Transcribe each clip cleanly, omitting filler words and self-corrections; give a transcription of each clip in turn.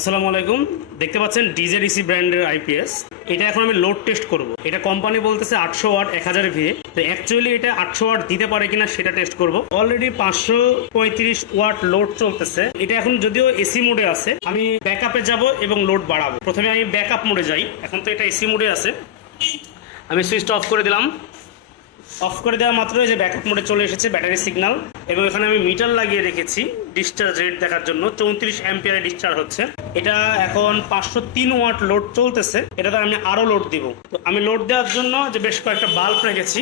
আসসালামু আলাইকুম। দেখতে পাচ্ছেন ডিজেডিসি ব্র্যান্ডের আইপিএস। এটা এখন আমি লোড টেস্ট করব। এটা কোম্পানি বলতেছে 800 ওয়াট 1000 ভিএ। তো অ্যাকচুয়ালি এটা 800 ওয়াট দিতে পারে কিনা সেটা টেস্ট করব। অলরেডি 535 ওয়াট লোড চলতেছে। এটা এখন যদিও এসি মোডে আছে, আমি ব্যাকআপে যাব এবং লোড বাড়াবো। প্রথমে আমি ব্যাকআপ মোডে যাই। এখন তো এটা এসি মোডে আছে, আমি সুইচটা অফ করে দিলাম। অফ করে দেওয়া মাত্রই যে ব্যাকআপ মোডে চলে এসেছে ব্যাটারি সিগন্যাল, এবং এখানে আমি মিটার লাগিয়ে রেখেছি ডিসচার্জ রেট দেখার জন্য। 34 অ্যাম্পিয়ারে ডিসচার্জ হচ্ছে। এটা এখন 503 ওয়াট লোড চলতেছে। এটাতে আমি আরও লোড দিব। তো আমি লোড দেওয়ার জন্য যে বেশ কয়েকটা বাল্ব রেখেছি।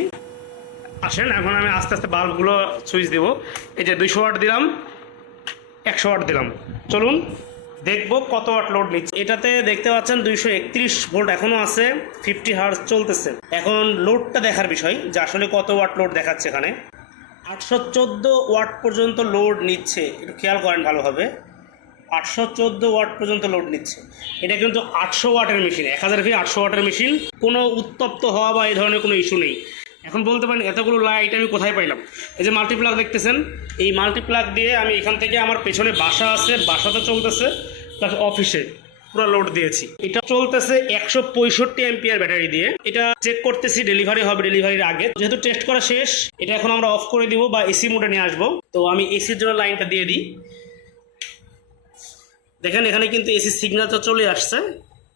আসেন এখন আমি আস্তে আস্তে বাল্বগুলো সুইচ দিব। এই যে 200 ওয়াট দিলাম, 100 ওয়াট দিলাম। চলুন দেখবো কত ওয়াট লোড নিচ্ছে। এটাতে দেখতে পাচ্ছেন 231 ভোল্ট এখনো আছে, 50 হার্জ চলতেছে। এখন লোডটা দেখার বিষয় যে আসলে কত ওয়াট লোড দেখাচ্ছে। এখানে 814 ওয়াট পর্যন্ত লোড নিচ্ছে। একটু খেয়াল করেন ভালোভাবে, 814 ওয়াট পর্যন্ত লোড নিচ্ছে। এটা কিন্তু 800 ওয়াটের মেশিন, 1000 ভি 800 ওয়াটের মেশিন। কোনো উত্তপ্ত হওয়া বা এই ধরনের কোনো ইস্যু নেই। এখন বলতে পারেন এতগুলো লাইট আমি কোথায় পাইলাম? এই যে মাল্টিপ্লাগ দেখতেছেন, এই মাল্টিপ্লাগ দিয়ে আমি এখান থেকে আমার পেছনে বাসা আছে, বাসাতে চলতেছে, প্লাস অফিসে পুরো লোড দিয়েছি। এটা চলতেছে 165 অ্যাম্পিয়ার ব্যাটারি দিয়ে। এটা চেক করতেছি ডেলিভারি হবে ডেলিভারির আগে। যেহেতু টেস্ট করা শেষ, এটা এখন আমরা অফ করে দিব বা এসি মোডে নিয়ে আসবো। তো আমি এসির জন্য লাইনটা দিয়ে দিই। দেখেন এখানে কিন্তু এসি সিগন্যালটা চলে আসছে,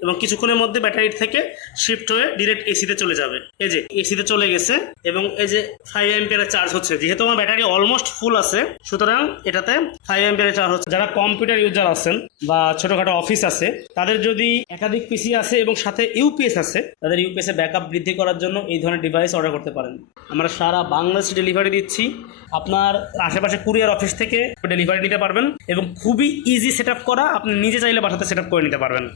এবং কিছুক্ষণের মধ্যে ব্যাটারি থেকে শিফট হয়ে ডিরেক্ট এসিতে চলে যাবে। এই যে এসিতে চলে গেছে, এবং এই যে 5 অ্যাম্পিয়ারের চার্জ হচ্ছে। যেহেতু আমার ব্যাটারি অলমোস্ট ফুল আছে, সুতরাং এটাতে 5 অ্যাম্পিয়ারের চার্জ হচ্ছে। যারা কম্পিউটার ইউজার আছেন বা ছোটোখাটো অফিস আছে, তাদের যদি একাধিক পিসি আছে এবং সাথে ইউপিএস আছে, তাদের ইউপিএসে ব্যাকআপ বৃদ্ধি করার জন্য এই ধরনের ডিভাইস অর্ডার করতে পারেন। আমরা সারা বাংলাদেশে ডেলিভারি দিচ্ছি। আপনার আশেপাশে কুরিয়ার অফিস থেকে ডেলিভারি নিতে পারবেন, এবং খুবই ইজি সেট আপ করা। আপনি নিজে চাইলে বাসাতে সেট আপ করে নিতে পারবেন।